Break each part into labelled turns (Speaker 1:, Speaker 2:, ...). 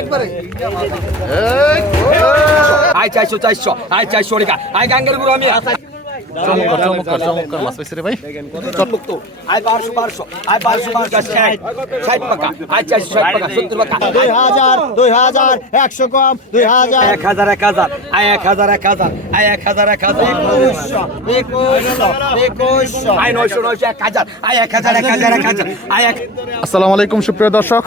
Speaker 1: একবারে।
Speaker 2: আয় চারশো চারশো আয় চারশো টাকা আয় গাঙ্গের গুরু আমি
Speaker 3: চমৎকার চমৎকার চমৎকার মাছ পাইছে রে ভাই।
Speaker 2: মুক্ত আয় বারোশো বারোশো আয় বারোশো বারোশো ষাট ষাট টাকা আয় চারশো ষাট টাকা সত্তর টাকা
Speaker 1: দুই হাজার দুই হাজার একশো কম দুই হাজার।
Speaker 2: এক হাজার এক হাজার আয় এক হাজার এক হাজার আয় এক হাজার এক হাজার।
Speaker 1: একুশশো একুশশো।
Speaker 2: আয় নয়শো নয়শো এক হাজার আয় এক হাজার এক হাজার এক হাজার আয় এক
Speaker 3: আসসালামু আলাইকুম সুপ্রিয় দর্শক।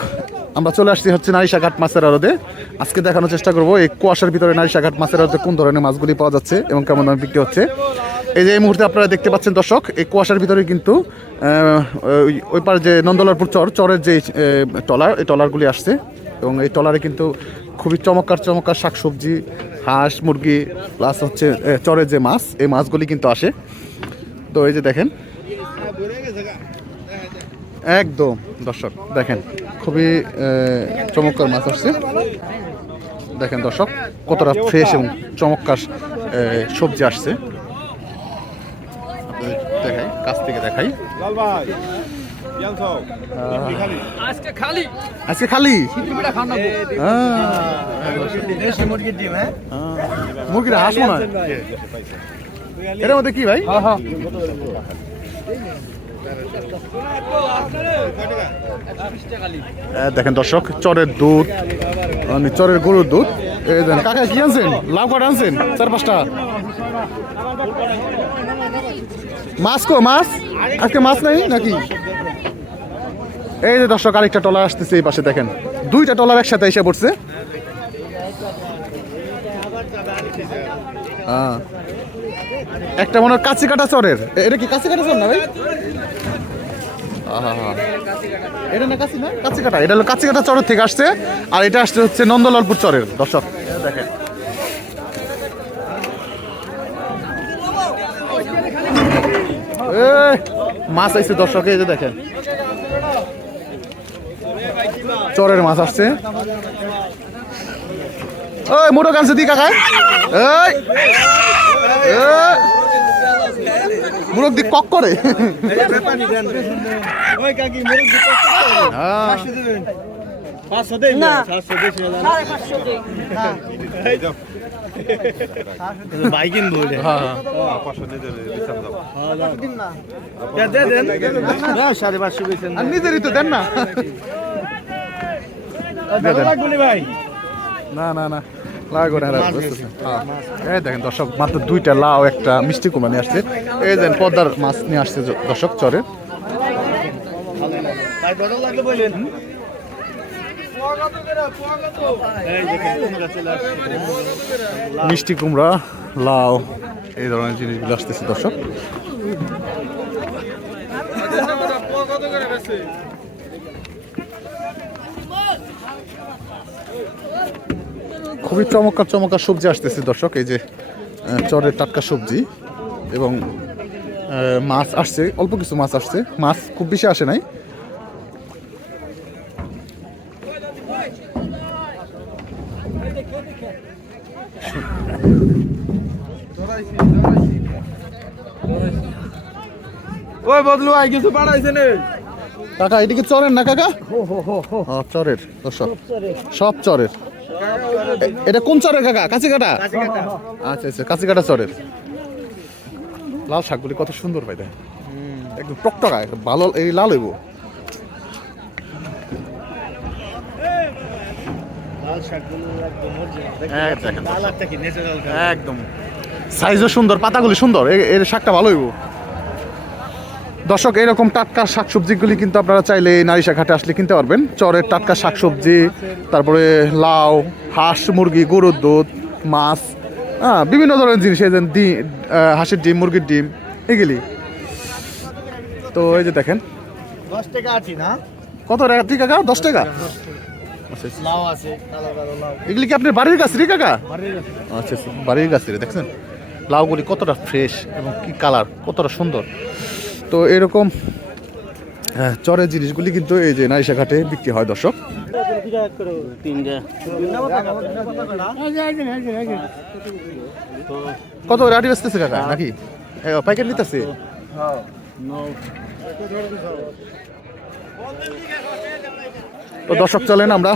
Speaker 3: আমরা চলে আসছি হচ্ছে নারিশাঘাট মাছের আড়তে। আজকে দেখানোর চেষ্টা করব এই কুয়াশার ভিতরে নারিশাঘাট মাছের আড়তে কোন ধরনের মাছগুলি পাওয়া যাচ্ছে এবং কেমন দামে বিক্রি হচ্ছে। এই যে এই মুহূর্তে আপনারা দেখতে পাচ্ছেন দর্শক, এই কুয়াশার ভিতরে কিন্তু ওই- পার যে নন্দলারপুর চর, চরের যে টলার, এই টলারগুলি আসছে এবং এই টলারে কিন্তু খুবই চমৎকার চমৎকার শাকসবজি, হাঁস, মুরগি প্লাস হচ্ছে চরের যে মাছ, এই মাছগুলি কিন্তু আসে। তো এই যে দেখেন। একদম, দর্শক, দেখেন। খুবই চমৎকার মাছ আসছে। দেখেন দর্শক কতটা ফ্রেশ এবং চমৎকার সবজি আসছে। দেখাই কাছ থেকে দেখাই।
Speaker 2: আজকে খালি।
Speaker 3: আজকে খালি? হ্যাঁ।
Speaker 1: মুরগির হ্যাঁ?
Speaker 3: হাঁস মনে হয়? এটার মধ্যে কি ভাই? দেখেন দর্শক, চরের দুধ মানে চরের গরুর দুধ। কাকা কি আনছেন? লাভ কাটা আনছেন? চার পাঁচটা। মাছ কো, মাছ? আজকে মাছ নাই নাকি? এই যে দর্শক, আরেকটা টলার আসতেছে এই পাশে, দেখেন। দুইটা টলার একসাথে এসে পড়ছে। একটা মনে হয় কাঁচি কাটা চরের। এটা কি কাঁচি কাটা চর না ভাই। এটা না হলো কাটা চরের থেকে আসছে, আর এটা আসছে হচ্ছে নন্দলালপুর চরের, দর্শক। দেখেন মাছ আইছে দর্শক, এই যে দেখেন। চরের মাছ আসছে। ওই মোটো কানছে দি কাকা এই এই। মুরগ কক করে। হ্যাঁ। হ্যাঁ, হ্যাঁ। নিজেরই তো দেন না। না না না। এই দেখেন দর্শক, মাত্র দুইটা লাউ, একটা মিষ্টি কুমড়া নিয়ে আসছে। এই দেখেন পদ্মার মাছ নিয়ে আসছে দর্শক চরে মিষ্টি কুমড়া, লাউ, এই ধরনের জিনিসগুলো আসতেছে দর্শক। খুবই চমৎকার চমৎকার সবজি আসতেছে দর্শক এই যে চরের টাটকা সবজি এবং মাছ আসছে অল্প কিছু মাছ আসছে মাছ খুব বেশি আসে নাই।
Speaker 1: ওই বদলু আই কিছু পাঠাইছে নে।
Speaker 3: কাকা এটা কি চরের না কাকা? চরের দর্শক। সব চরের। এটা কোন চরের কাকা? কাঁচি কাটা? আচ্ছা আচ্ছা কাঁচি কাটা চরের। লাল শাকগুলি কত সুন্দর ভাই দেখ একদম টকটকা একদম ভালো এই লাল হইব।
Speaker 1: একদম।
Speaker 3: সাইজও সুন্দর পাতাগুলি সুন্দর এর শাকটা ভালো হইব। দর্শক এরকম টাটকা শাকসবজিগুলি কিন্তু আপনারা চাইলে এই নারী ঘাটে আসলে কিনতে পারবেন। চরের টাটকা শাকসবজি তারপরে লাউ হাঁস মুরগি গরুর দুধ মাছ হ্যাঁ বিভিন্ন ধরনের জিনিস এই যে ডিম হাঁসের ডিম মুরগির ডিম এগুলি। তো এই যে দেখেন। কত টাকা? ঠিক কাকা দশ টাকা? আচ্ছা আচ্ছা। এগুলি কি আপনার বাড়ির গাছ রে কাকা? আচ্ছা আচ্ছা বাড়ির গাছ রে দেখছেন? লাউগুলি কতটা ফ্রেশ এবং কি কালার কতটা সুন্দর। তো এরকম হ্যাঁ, চরের জিনিসগুলি কিন্তু এই যে নাইশা ঘাটে বিক্রি হয় দর্শক। কত রাটি বেচতেছে কাকা নাকি? এ, প্যাকেট নিতেছে? তো দর্শক চলেন আমরা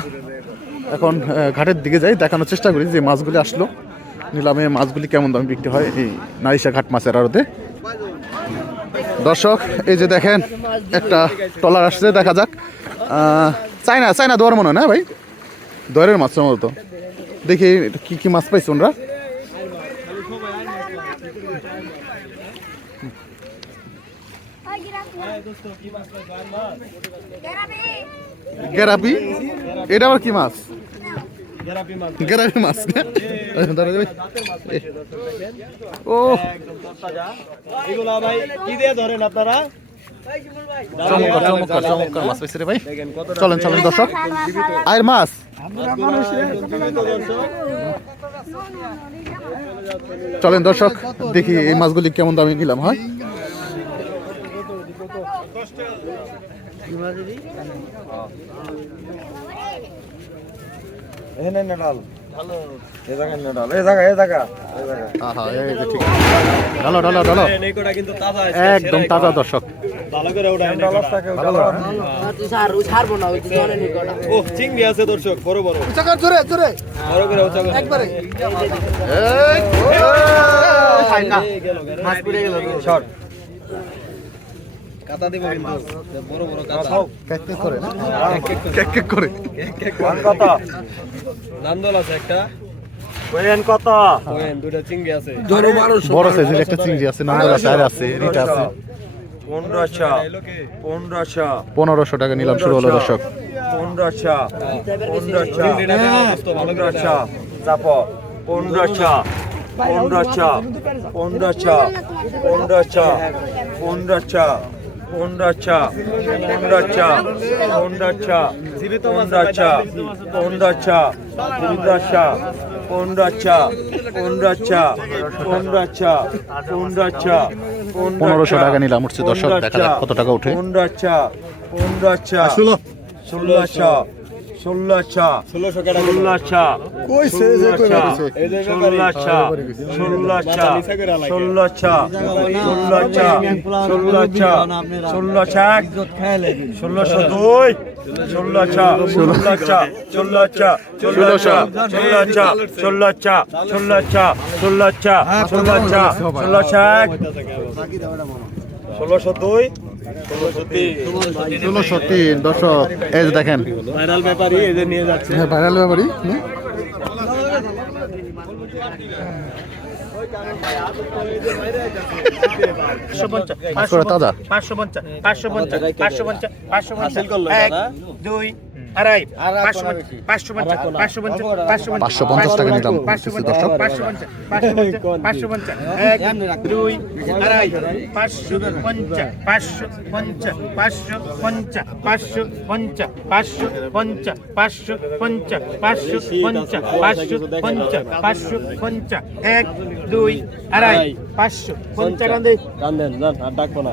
Speaker 3: এখন ঘাটের দিকে যাই দেখানোর চেষ্টা করি যে মাছগুলি আসলো। নিলামে মাছগুলি কেমন দামে বিক্রি হয় এই নারিশা ঘাট মাছের আড়তে। দর্শক এই যে দেখেন একটা টলার আসছে দেখা যাক। চাইনা চাইনা দোয়ার মনে হয় না ভাই? দোয়ারের মাছ সম্ভবত দেখি কি কি মাছ পাইছে ওনারা? গেরাপি? এটা আবার কি মাছ? গেরাপি মাছ না? দাঁড়া যাবে। ও।
Speaker 1: এগুলা ভাই কি দিয়ে ধরেন আপনারা?
Speaker 3: চমৎকার চমৎকার চমৎকার মাছ পাইছে রে ভাই। চলেন চলেন দর্শক। আয়ের মাছ। চলেন দর্শক দেখি এই মাছগুলি কেমন দামে নিলাম হয়?
Speaker 1: এনে নে ডাল এ জায়গা নে ডাল এ জায়গা এ জায়গা
Speaker 3: আহা এই যে ঠিক ডালো ডালো ডালো
Speaker 1: নেকোটা কিন্তু তাজা আছে
Speaker 3: একদম তাজা দর্শক
Speaker 1: ভালো করে ওটা ডালো থাকে ডালো তুই সার ছাড়বো না ওই জনে নেকোটা ও চিংড়ি আছে দর্শক বড় বড় উঁচা কর জোরে জোরে বড় করে উঁচা কর একবারে এই ফাইনা মাছ পুরে গেল শর্ট কাতা দিব কিন্তু বড় বড় কাতা
Speaker 3: কেক কেক করে না? কেক কেক করে।
Speaker 1: কেক কেক করে। কাতা নান্দল আছে
Speaker 3: একটা। টাকা। নিলাম শুরু হলো দর্শক।
Speaker 1: 1500 পনেরো 1500
Speaker 4: পনেরোশো
Speaker 3: টাকা নিলাম উঠছে দর্শক দেখা কত টাকা উঠে
Speaker 4: চা কোনটা চা ষোলো ষোলো চা ষোলোশো ষোলোশো
Speaker 1: ষোলোশো কেটা
Speaker 4: ষোলোশো
Speaker 3: কইছে যে কই বলছে
Speaker 1: এই যে
Speaker 4: ষোলোশো ষোলোশো ষোলোশো ষোলোশো ষোলোশো ষোলোশো এক ষোলোশো দুই ষোলোশো ষোলোশো ষোলোশো ষোলোশো ষোলোশো ষোলোশো ষোলোশো ষোলোশো ষোলোশো ষোলোশো এক ষোলোশো দুই ষোলোশো তিন
Speaker 3: দর্শক। এই যে দেখেন।
Speaker 1: ভাইরাল ব্যাপারই এই যে নিয়ে যাচ্ছে।
Speaker 3: হ্যাঁ ভাইরাল ব্যাপারই হুম। মাছ
Speaker 5: পাঁচশো পঞ্চাশ পাঁচশো পঞ্চাশ পাঁচশো পঞ্চাশ পাঁচশো পঞ্চাশ। এক
Speaker 1: দাদা।
Speaker 5: দুই আড়াই পাঁচশো পঞ্চাশ পাঁচশো পঞ্চাশ পাঁচশো পঞ্চাশ পাঁচশো পঞ্চাশ
Speaker 3: পাঁচশো পঞ্চাশ টাকা নিলাম
Speaker 5: পাঁচশো পঞ্চাশ
Speaker 3: দর্শক
Speaker 5: পাঁচশো পঞ্চাশ পাঁচশো পঞ্চাশ পাঁচশো পঞ্চাশ এক দুই আড়াই পাঁচশো পঞ্চাশ পাঁচশো পঞ্চাশ পাঁচশো পঞ্চাশ পাঁচশো পঞ্চাশ পাঁচশো পঞ্চাশ পাঁচশো পঞ্চাশ পাঁচশো পঞ্চাশ পাঁচশো পঞ্চাশ পাঁচশো পঞ্চাশ এক দুই আড়াই পাঁচশো পঞ্চাশ টাকা
Speaker 1: রান্ধেন আর ডাকবো না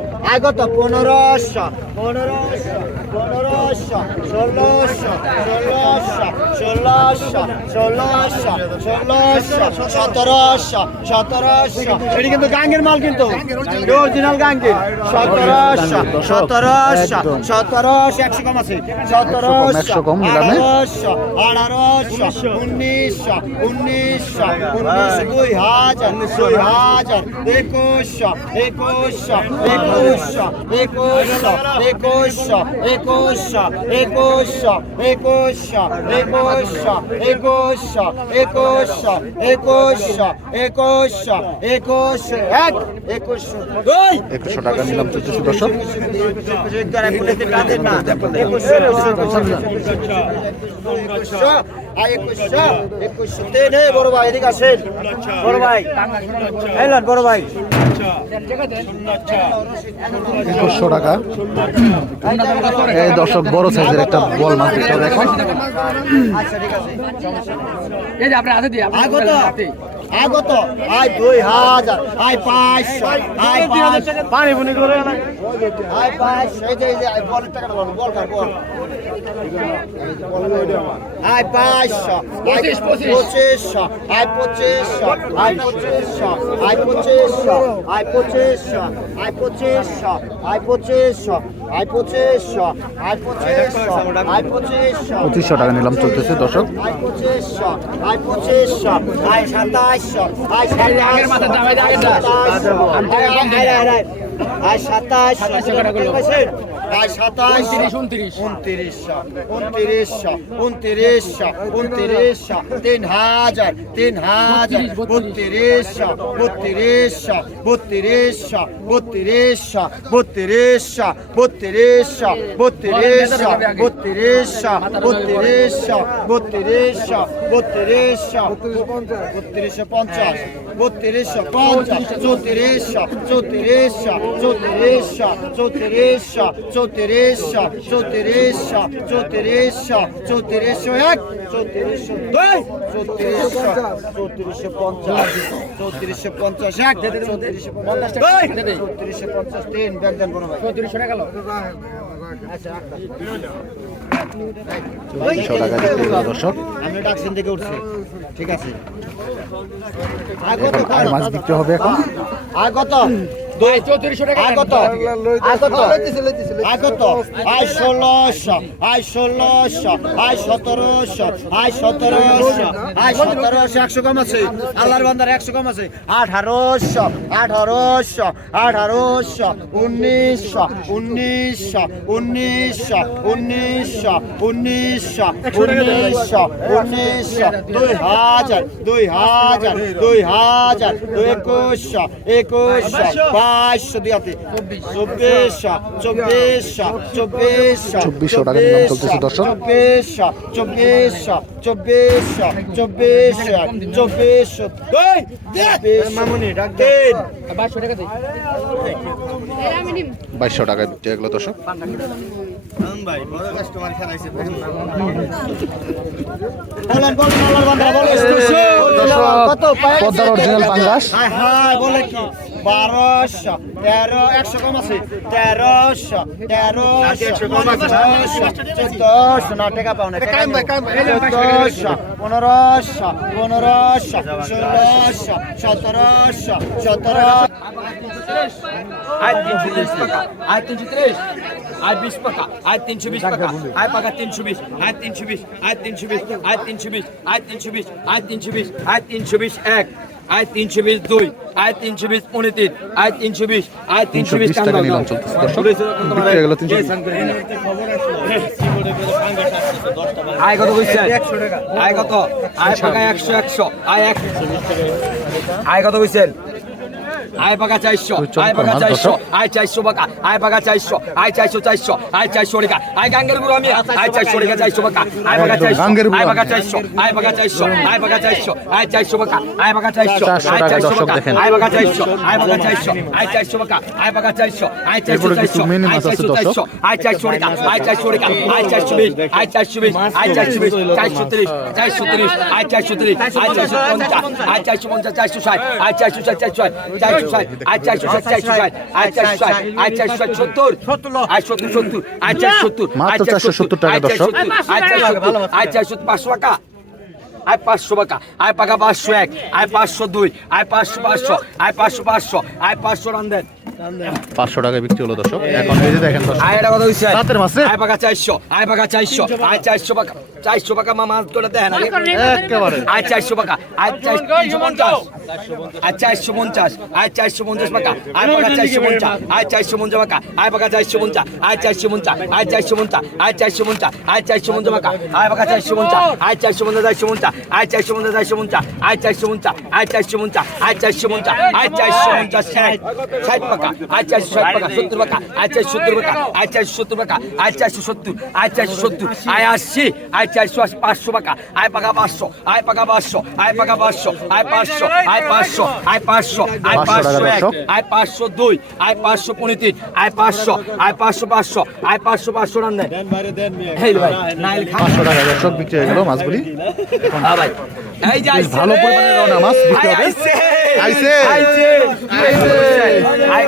Speaker 2: কত পনেরোশো পনেরোশো পনেরোশো ষোলোশো ষোলোশো ষোলোশো ষোলোশো ষোলোশো সতেরোশো সতেরোশো। এটি কিন্তু গাঙ্গের মাল কিন্তু। অরিজিনাল গাঙ্গের। সতেরোশো সতেরোশো সতেরোশো একশো কম আছে। সতেরোশো
Speaker 3: একশো।
Speaker 2: আঠারোশো আঠারোশো উনিশশো উনিশশো উনিশশো দুই হাজার দুই হাজার একুশশো একুশশো একুশশো একুশশো একুশশো একুশশো একুশশো একুশশো একুশশো একুশশো একুশশো একুশশো একুশশো একুশশো এক একুশশো দুই
Speaker 3: একুশশো টাকা নিলাম চলতেছে দর্শক
Speaker 2: বড় ভাই এদিকে আসেন বড় ভাই বড় ভাই
Speaker 3: একুশশো টাকা। এই দর্শক বড় সাইজের একটা বল মাছ দেখতে হবে এখন
Speaker 2: আগত। আগত আয় দুই হাজার আয় পাঁচশো আয়
Speaker 4: পানি বুনি করে
Speaker 2: আয় পাঁচশো আয় বলের টাকাটা বল বল বল। আয় পাঁচশো পঁচিশ পঁচিশশো আয় পঁচিশশো আয় পঁচিশশো আয় পঁচিশশো আয় পঁচিশশো আয় পঁচিশশো আয় পঁচিশশো আয় পঁচিশশো
Speaker 3: টাকা নিলাম চলতেছে দর্শক।
Speaker 2: সাতাইশশো আয় সাতাশশো আয় সাতাশশো উনত্রিশশো উনত্রিশশো উনত্রিশশো উনত্রিশশো তিন হাজার তিন হাজার বত্রিশশো বত্রিশশো বত্রিশশো বত্রিশশো বত্রিশশো বত্রিশশো বত্রিশশো বত্রিশশো বত্রিশশো বত্রিশশো বত্রিশশো বত্রিশশো পঞ্চাশ বত্রিশশো পঞ্চাশ চৌত্রিশশো চৌত্রিশশো চৌত্রিশশো চৌত্রিশশো চৌত্রিশশো চৌত্রিশশো চৌত্রিশশো চৌত্রিশশো এক চৌত্রিশশো দুই চৌত্রিশশো চৌত্রিশশো পঞ্চাশ চৌত্রিশশো পঞ্চাশ এক চৌত্রিশশো পঞ্চাশ চৌত্রিশশো পঞ্চাশ তিন ব্যাগ দেন কোনো ভাই। চৌত্রিশশো টাকা
Speaker 3: চৌত্রিশশো টাকা দর্শক।
Speaker 2: আমি ডাকসিন থেকে উঠছি। ঠিক আছে।
Speaker 3: আর মাছ বিক্রি হবে এখন?
Speaker 2: আগত আগত আয় ষোলোশো আয় ষোলোশো আয় সতেরোশো আয় সতেরোশো আয় সতেরোশো একশো কম আছে। আল্লাহর বান্দার একশো কম আছে। আঠারোশো আঠারোশো আঠারোশো উনিশশো উনিশশো উনিশশো উনিশশো উনিশশো উনিশশো উনিশশো দুই হাজার দুই হাজার দুই হাজার দুই একুশশো একুশশো বাইশশো টাকায় চব্বিশশো চব্বিশশো চব্বিশশো
Speaker 3: চব্বিশশো টাকা নিলাম চলতেছে দর্শক।
Speaker 2: চব্বিশশো চব্বিশশো চব্বিশশো চব্বিশশো চব্বিশশো দুই মামুনি ডাক দিন
Speaker 3: বাইশশো টাকা বিক্রি হয়ে গেল দর্শক।
Speaker 2: কত
Speaker 3: পদ্মার অরিজিনাল পাঙ্গাস
Speaker 2: হাই হাই বলে কি? বারোশো তেরো একশো কম আছে। তেরোশো তেরোশো চোদ্দশো চোদ্দশো না টাকা পাও না চোদ্দশো পনেরোশো পনেরোশো ষোলোশো সতেরোশো সতেরো
Speaker 6: আয় তিনশো তিরিশ আয় তিনশো তিরিশ। আয় বিশ টাকা আয় তিনশো বিশ টাকা আয় পাকা তিনশো বিশ আয় তিনশো বিশ আয় তিনশো বিশ আয় তিনশো বিশ আয় তিনশো বিশ আয় তিনশো বিশ আয় তিনশো বিশ এক আয় তিনশো বিশ দুই আয় তিনশো বিশ তিন আয় তিনশো বিশ আয় তিনশো বিশ
Speaker 3: 320 টাকা নিলাম হয়ে
Speaker 6: আয় কত বুঝছেন আয় কত আয় পাকা একশো একশো আয় এক আয় কত বুঝছেন আয় পাকা চারশো আয় পাকা চারশো আয় চারশো পাকা আয় পাকা চারশো আয় চারশো চারশো আয় চারশো রেখা আয় গাঙ্গের গুরু আমি আয় চারশো রেখা চারশো পাকা আয় চারশো
Speaker 3: গাঙ্গের গুঁড়ো
Speaker 6: আয়
Speaker 3: আমি।
Speaker 6: চারশো আয় পাকা চারশো আয় পাকা চারশো আয় চারশো পাকা আয় পাকা চারশো আয় চারশো
Speaker 3: দেখেন।
Speaker 6: আয় পাকা চারশো আয় পাকা চারশো আয় চারশো পাকা আয় পাকা চারশো আয় চারশো চারশো
Speaker 3: মেনু
Speaker 6: আয় চারশো। চারশো আয় চারশো রেখা আয় চারশো রেখা আয় চারশো বিশ আয় চারশো বিশ আয় চারশো বিশ চারশো তিরিশ চারশো তিরিশ আয় চারশো তিরিশ আয় চারশো পঞ্চাশ আয় চারশো পঞ্চাশ চারশো ষাট আয় চারশো ষাট চারশো ষাট চারশো সত্তর পাঁচশো টাকা পাঁচশো এক আয় পাঁচশো দুই আয় পাঁচশো পাঁচশো আয় পাঁচশো পাঁচশো আয় পাঁচশো রান দেন
Speaker 3: পাঁচশো টাকা বিক্রি হলো দর্শক এখন এই যে দেখেন দর্শক
Speaker 6: আয় এটা কথা হইছে
Speaker 3: রাতের মাছে?
Speaker 6: আয় পাকা চারশো আয় পাকা চারশো আয় চারশো পাকা চারশো পাকা মা মাছ করে আগে
Speaker 3: একেবারে
Speaker 6: আয় চারশো পাকা আয় চারশো পঞ্চাশ আয় চারশো পঞ্চাশ আয় চারশো পঞ্চাশ পাকা আয় পাকা চারশো পঞ্চাশ আয় চারশো পঞ্চাশ পাকা আয় পাকা চারশো পঞ্চাশ আয় চারশো পঞ্চাশ আয় চারশো পঞ্চাশ আয় চারশো পঞ্চাশ আয় চারশো পঞ্চাশ পাকা আয় পাকা চারশো পঞ্চাশ আয় চারশো পঞ্চাশ চারশো পঞ্চাশ আয় চারশো পঞ্চাশ চারশো পঞ্চাশ আয় চারশো পঞ্চাশ আয় চারশো পঞ্চাশ আয় চারশো পঞ্চাশ আয় চারশো পঞ্চাশ ষাট ষাট পাকা আয় চারশো ষাট টাকা সত্তর টাকা আয় চারশো সত্তর টাকা চারশো সত্তর টাকা চারশো সত্তর আয় চারশো সত্তর আয় আশি আয় চারশো আশি পাঁচশো টাকা আয় পাকা পাঁচশো আয় পাকা পাঁচশো আয় পাকা পাঁচশো আয় পাঁচশো আয় পাঁচশো আয় পাঁচশো আয়
Speaker 3: পাঁচশো
Speaker 6: এক আয় পাঁচশো দুই আয় পাঁচশো পঁয়ত্রিশ আয় পাঁচশো আয় পাঁচশো পাঁচশো আয় পাঁচশো পাঁচশো রান দেয়
Speaker 3: পাঁচশো টাকা দর্শক বিক্রি হয়ে গেল মাছগুলি।
Speaker 6: হ্যাঁ ভাই। এই যে
Speaker 3: ভালো পরিমাণে রওনা মাছ বিক্রি হবে।
Speaker 6: আইছে
Speaker 3: আইছে।
Speaker 6: আইছে আইছে আই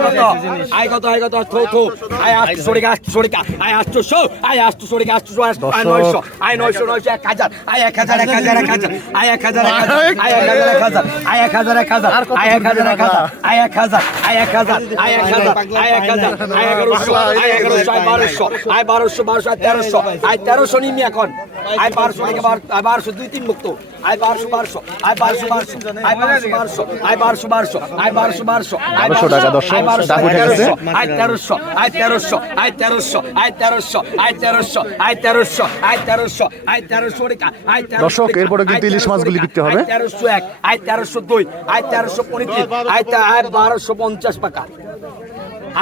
Speaker 6: কত থো থো সরিকা সরিকা সরিকা নয়শো নয়শো নয়শো এক হাজার এক হাজার এক হাজার এক হাজার এক হাজার এক হাজার এক হাজার এক হাজার আই এক হাজার এক হাজার আই এক হাজার এক হাজার আই এক হাজার আই এক হাজার আই এক হাজার আই এক হাজার আই এগারোশো আই এগারোশো আই বারোশো আই বারোশো বারোশো আই তেরোশো তেরোশো নিমি এখন বারোশো থেকে বারোশো দুই তিন মুক্ত। আই বারোশো বারোশো আই বারোশো বারোশো আই বারোশো বারোশো আই বারোশো বারোশো আই বারোশো বারোশো আই
Speaker 3: বারোশো টাকা দর্শক,
Speaker 6: তেরোশো তেরোশো তেরোশো তেরোশো তেরোশো তেরোশো তেরোশো তেরোশো
Speaker 3: এরপরে কিন্তু ইলিশ মাছগুলি বিক্রি হবে।
Speaker 6: তেরোশো এক আই তেরোশো দুই আই তেরোশো পঁয়ত্রিশ আই তে- আই বারোশো পঞ্চাশ টাকা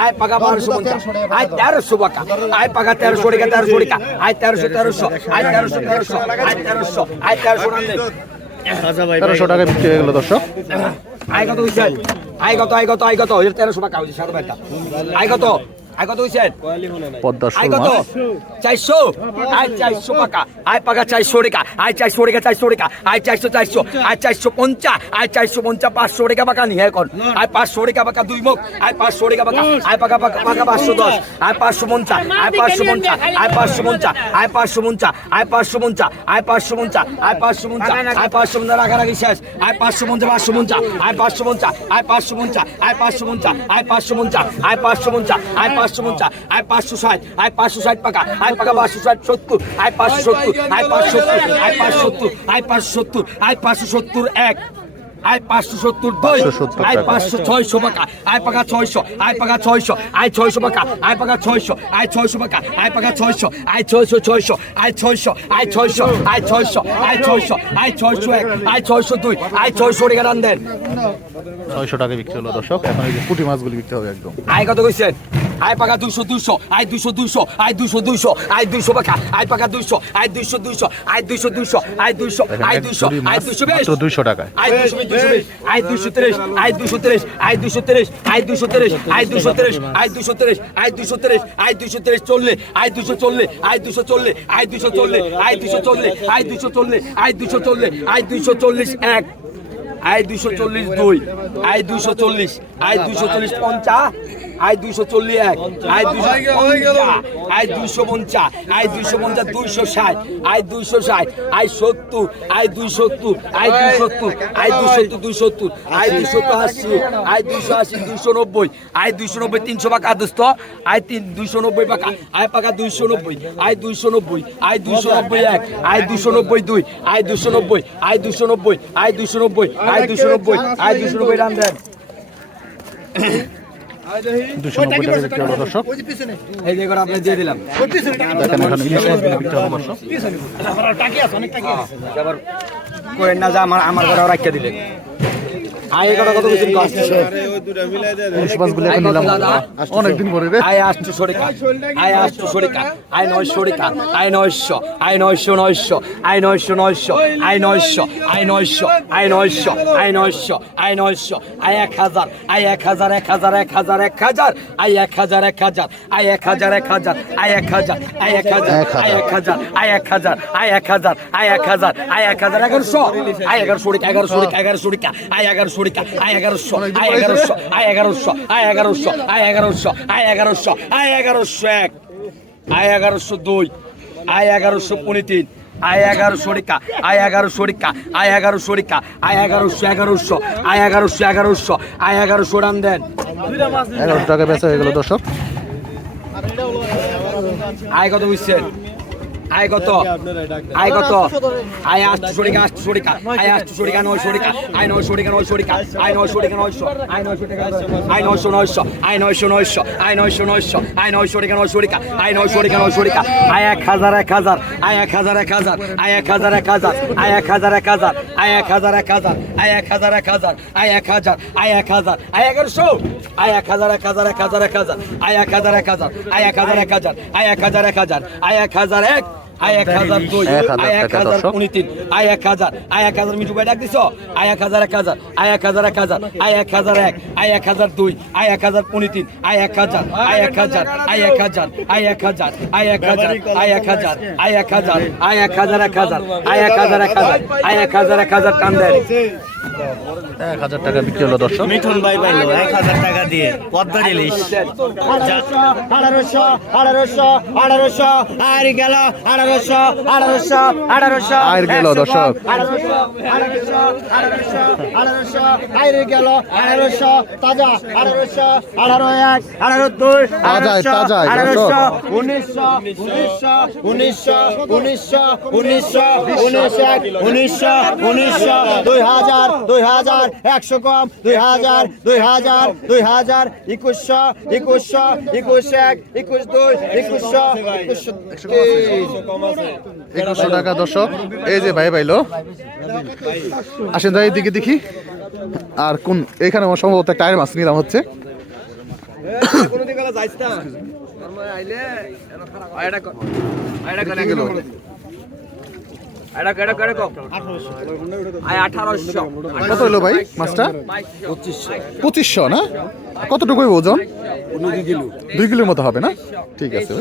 Speaker 6: ಆಯ್ ಪಗ ಬಾರಸು ಅಂತ ಆಯ್ ತೇರಸು ಬಕ ಆಯ್ ಪಗ ತೇರಸು ಹೊಡಿಕ ತೇರಸು ಹೊಡಿಕ ಆಯ್ ತೇರಸು ತೇರಸು ಆಯ್ ತೇರಸು ತೇರಸು ಆಯ್ ತೇರಸು ಆಯ್ ತೇರಸು
Speaker 3: তেরোশো টাকা বিক্রি হয়ে গেল দর্শক
Speaker 6: আয় কত আয় কত আয় কত আয় কত তেরোশো টাকা হয়েছে সাড়ে আয় কত আয় কত হয়েছেন
Speaker 3: পদ্মা
Speaker 6: আয় কত চারশো আয় চারশো টাকা আয় পাকা চারশো রেখা আয় চারশো রেখা চারশো রেখা আয় চারশো চারশো আয় চারশো পঞ্চা আয় চারশো পঞ্চা পাঁচশো রেখা পাকা নিয়ে এখন আয় পাঁচশো রেখা পাকা দুই মুখ আয় পাঁচশো রেখা পাকা আয় পাকা পাকা পাকা পাঁচশো দশ আয় পাঁচশো পঞ্চা আয় পাঁচশো পঞ্চা আয় পাঁচশো পঞ্চা আয় পাঁচশো পঞ্চা আয় পাঁচশো পঞ্চা আয় পাঁচশো পঞ্চা আয় পাঁচশো পঞ্চা আয় পাঁচশো পঞ্চা রাখারাখি শেষ আয় পাঁচশো পঞ্চা পাঁচশো পঞ্চা আয় পাঁচশো পঞ্চা আয় পাঁচশো পঞ্চা আয় পাঁচশো পঞ্চা আয় পাঁচশো পঞ্চা আয় পাঁচশো পঞ্চা আয় পাঁচশো পঞ্চা আয় পাঁচশো ষাট, আয় পাঁচশো ষাট পাকা, আয় পাকা পাঁচশো ষাট সত্তর, আয় পাঁচশো সত্তর, আয় পাঁচশো সত্তর, আয় পাঁচশো সত্তর, আয় পাঁচশো সত্তর, আয় পাঁচশো সত্তর, এক। আয় পাঁচশো সত্তর দুই।
Speaker 3: 570
Speaker 6: আয়
Speaker 3: টাকা।
Speaker 6: পাঁচশো ছয়শো পাকা আয় পাকা ছয়শো আয় পাকা ছয়শো আয় ছয়শো পাকা আয় পাকা ছয়শো আয় ছয়শো পাকা আয় পাকা ছয়শো আয় ছয়শো ছয়শো আয় ছয়শো আয় ছয়শো আয় ছয়শো আয় ছয়শো আয় ছয়শো এক আয় ছয়শো দুই আয় ছয়শো রেখা রান দেন।
Speaker 3: ছয়শো টাকা বিক্রি হলো দর্শক। এখন এই যে পুঁটি মাছগুলি বিক্রি হবে একদম।
Speaker 6: আয় কত কইছেন? আয় পাকা দুশো দুশো আয় দুশো দুশো আয় দুশো দুশো আয় দুশো পাকা আয় পাকা দুশো আয় দুশো দুশো আয় দুশো দুশো আয় দুশো আয় দুশো আয় দুশো বেশ। দুশো বিশ আয় দুশো তিরিশ আয় দুশো তিরিশ আয় দুশো তিরিশ আয় দুশো তিরিশ আয় দুশো তিরিশ আয় দুশো তিরিশ আয় দুশো তিরিশ আয় দুশো তিরিশ চললে আয় দুশো চললে আয় দুশো চললে আয় দুশো চললে আয় দুশো চললে আয় দুশো চললে আয় দুশো চললে আয় দুশো চল্লিশ এক আয় দুশো চল্লিশ দুই আয় দুশো চল্লিশ আয় দুশো চল্লিশ পঞ্চা আয় দুশো চল্লিশ এক আয় দুশো পঞ্চা আয় দুশো পঞ্চা আয় দুশো পঞ্চা দুইশো ষাট আয় দুইশো ষাট আয় সত্তর আয় দুই সত্তর আয় দুই সত্তর আয় দুই সত্তর দুই সত্তর আয় দুইশো আশি আয় দুইশো আশি দুইশো নব্বই আয় দুইশো নব্বই তিনশো পাকা দোস্ত আয় তিন দুইশো নব্বই পাকা আয় পাকা দুইশো নব্বই আয় দুইশো নব্বই আয় দুইশো নব্বই এক আয় দুইশো নব্বই দুই আয় দুইশো নব্বই আয় দুইশো নব্বই আয় দুইশো নব্বই আয় দুইশো নব্বই আয় দুইশো নব্বই রান দেন
Speaker 3: দুশো নব্বই টাকা বিক্রি হলো দর্শক।
Speaker 6: এই দেখুন আপনি দিয়ে দিলাম।
Speaker 3: দেখেন এখন ইলিশ মাছগুলি বিক্রি হলো দর্শক।
Speaker 6: আবার করেন না যে আমার আমার ঘরে রাখিয়া দিলেন আয় এগারো কত বলছেন
Speaker 3: ইলিশ মাছগুলি এখন নিলাম অনেকদিন পরে রে
Speaker 6: আয় আটশো সরিকা আয় আটশো সরিকা আয় নয়শো সরিকা আয় নয়শো আয় নয়শো নয়শো আয় নয়শো নয়শো আয় নয়শো আয় নয়শো আয় নয়শো আয় নয়শো আয় নয়শো আয় এক হাজার আয় এক হাজার এক হাজার এক হাজার এক হাজার আয় এক হাজার এক হাজার আয় এক হাজার এক হাজার আয় এক হাজার আয় এক হাজার আয় এক হাজার আয় এক হাজার আয় এক হাজার আয় এক হাজার আয় এক হাজার এগারোশো আয় এগারোশো রিকা এগারোশো রিকা এগারোশো রিকা আয় এগারোশো রিকা আয় এগারোশো আয় এগারোশো আয় এগারোশো আয় এগারোশো আয় এগারোশো আয় এগারোশো আয় এগারোশো এক আয় এগারোশো দুই আয় এগারোশো পনেরো তিন আয় এগারোশো রিকা আয় এগারোশো রিকা আয় এগারোশো রিকা আয় এগারোশো এগারোশো আয় এগারোশো এগারোশো আয় এগারোশো রান দেন।
Speaker 3: এগারোশো টাকা বেচা হয়ে গেল দর্শক।
Speaker 6: আয় কত বুঝছেন আয় কত আয় কত আয় আটশো টাকা আটশো টাকা আয় আটশো টাকা নয়শো টাকা আয় নয়শো টাকা নয়শো টাকা আয় নয়শো টাকা নয়শো আয় নয়শো টাকা আয় নয়শো নয়শো আয় নয়শো নয়শো আয় নয়শো নয়শো আয় নয়শো টাকা নয়শো টাকা আয় নয়শো টাকা নয়শো টাকা আয় এক হাজার এক হাজার আয় এক হাজার এক হাজার আয় এক হাজার এক হাজার আয় এক হাজার এক হাজার আয় এক হাজার এক হাজার আয় এক হাজার এক হাজার আয় এক হাজার আয় এক হাজার আয় এগারোশো আয় এক হাজার এক হাজার এক হাজার এক হাজার আয় এক হাজার এক হাজার আয় এক হাজার এক হাজার আয় এক হাজার এক হাজার আয় এক হাজার এক আয় এক হাজার দুই
Speaker 3: এক হাজার
Speaker 6: আয় এক হাজার
Speaker 3: দর্শক।
Speaker 6: উনি তিন আয় এক হাজার আয় এক হাজার মিঠু ভাই ডাক দিছ আয় এক হাজার এক হাজার আয় এক হাজার এক হাজার আয় এক হাজার এক আয় এক হাজার দুই আয় এক হাজার উনি তিন আয় এক হাজার আয় এক হাজার আয় এক হাজার আয় এক হাজার আয় এক হাজার আয় এক হাজার আয় এক হাজার আয় এক হাজার এক হাজার আয় এক হাজার এক হাজার আয় এক হাজার এক হাজার টান দেয়
Speaker 3: এক হাজার টাকা বিক্রি হলো দর্শক
Speaker 4: মিঠুন ভাই পাইলো এক হাজার টাকা দিয়ে পদ্মা ইলিশ
Speaker 2: আঠারোশো আঠারোশো আঠারোশো আর গেল আঠারোশো আঠারোশো আঠারোশো
Speaker 3: আর গেল দর্শক।
Speaker 2: আঠারোশো আঠারোশো আঠারোশো আর গেল আঠারোশো তাজা আঠারোশো আঠারো এক আঠারো দুই
Speaker 3: তাজায়, তাজায়,
Speaker 2: আঠারোশো
Speaker 3: দর্শক।
Speaker 2: উনিশশো উনিশশো উনিশশো উনিশশো উনিশশো উনিশশো উনিশশো দুই হাজার দুই হাজার একশো কম দুই হাজার দুই হাজার দুই হাজার একুশশো একুশশো একুশ এক একুশ দুই একুশশো একুশশো।
Speaker 3: একুশশো টাকা দর্শক। এই যে ভাই পাইলো আসেন যাই দিকে দেখি। আর কোন এখানে সম্ভবত টায়ার মাছ নিলাম হচ্ছে।
Speaker 1: কোনো দিকে যাইছ না। আইলে আয়ডা কর
Speaker 3: কত হলো ভাই মাছটা পঁচিশশো না কতটুকুই ওজন দুই কিলোর মতো হবে না ঠিক আছে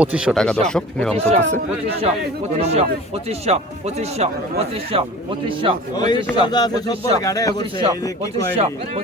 Speaker 1: পঁচিশশো
Speaker 3: টাকা দর্শক পঁচিশশো চলতেছে
Speaker 1: পঁচিশশো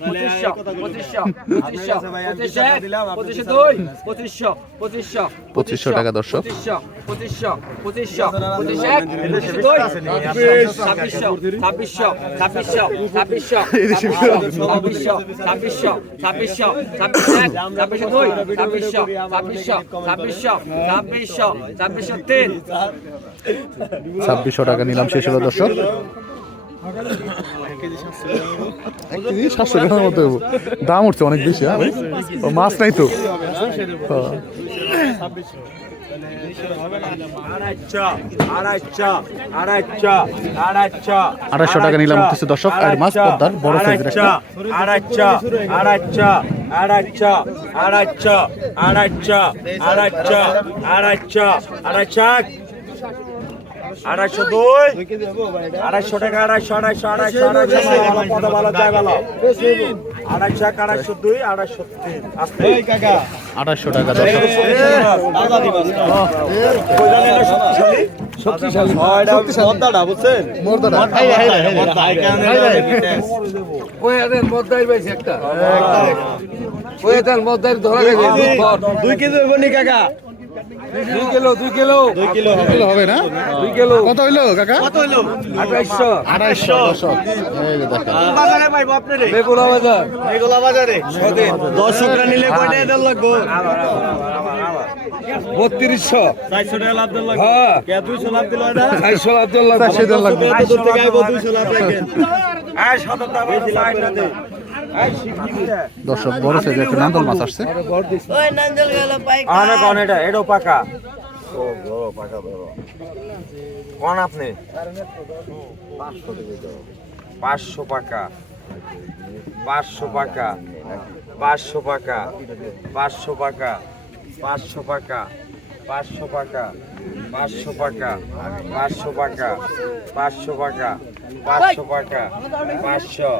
Speaker 1: পঁচিশশো পঁচিশশো পঁচিশশো পঁচিশশো পঁচিশশো দুই পঁচিশশো পঁচিশশো পঁচিশশো
Speaker 3: টাকা দর্শক
Speaker 1: পঁচিশশো পঁচিশশো পঁচিশশো এক পঁচিশশো দুই ছাব্বিশশো ছাব্বিশশো ছাব্বিশশো ছাব্বিশশো ছাব্বিশশো ছাব্বিশশো ছাব্বিশশো ছাব্বিশ এক ছাব্বিশশো দুই ছাব্বিশশো ছাব্বিশশো ছাব্বিশশো ছাব্বিশশো ছাব্বিশশো তিন
Speaker 3: ছাব্বিশশো টাকা নিলাম শেষ হলো দর্শক সাতশো টাকার মতো। দাম উঠছে অনেক বেশি হ্যাঁ মাছ নাই তো হ্যাঁ।
Speaker 4: আড়াইশো
Speaker 3: টাকা নিলাম হচ্ছে দর্শক আর মাছ পদ্মার বড় সাইজের একটা
Speaker 4: আড়াইশো আড়াইশো আড়াইশো আড়াইশো আড়াইশো আড়াইশো আড়াইশো আড়াইশো আড়াইশো দুই আড়াইশো টাকা আড়াইশো আড়াইশো আড়াইশো আড়াইশো ভালো কত ভালো যায় ভালো আড়াইশো এক আড়াইশো দুই আড়াইশো তিন আসতে কাকা
Speaker 3: আড়াইশো টাকা মোরদাটা
Speaker 1: পাইছে একটা ধরা গেছে
Speaker 4: দুই কেজি কাকা
Speaker 1: দুই কিলো দুই কিলো।
Speaker 4: দুই কিলো
Speaker 3: কিলো হবে না?
Speaker 1: দুই কিলো।
Speaker 3: কত হইল কাকা?
Speaker 4: কত হইল?
Speaker 1: আঠাইশশো।
Speaker 3: দেখেন।
Speaker 4: বাজারে পাইবো আপনারে?
Speaker 1: বেগুলা বাজার।
Speaker 4: এগুলা বাজারে? দর্শকরা নিলে কয়টা এদের লাগবো?
Speaker 1: বত্রিশশো।
Speaker 4: চারশো টাকা লাভ দিল লাগবো।
Speaker 1: হ্যাঁ।
Speaker 4: কে দুইশো লাভ দিল
Speaker 1: চারশো লাগবে।
Speaker 3: চারশো লাগবে।
Speaker 4: আইবো দুইশো লাভ দে
Speaker 3: দর্শক বড় সাইজের একটা নান্দল মাছ আসছে
Speaker 4: আনে কোন এটা এটাও পাকা ও বড় পাকা বড় কোন আপনি পাঁচশো পাকা পাঁচশো পাকা পাঁচশো পাকা পাঁচশো পাকা পাঁচশো পাকা পাঁচশো পাকা পাঁচশো পাকা পাঁচশো পাকা পাঁচশো পাকা পাঁচশো পাকা পাঁচশো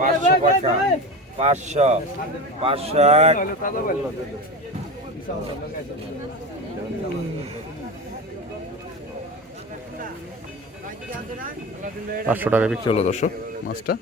Speaker 4: পাঁচশো টাকা পাঁচশো পাঁচশো এক।
Speaker 3: পাঁচশো টাকা বিক্রি হলো দর্শক মাছটা।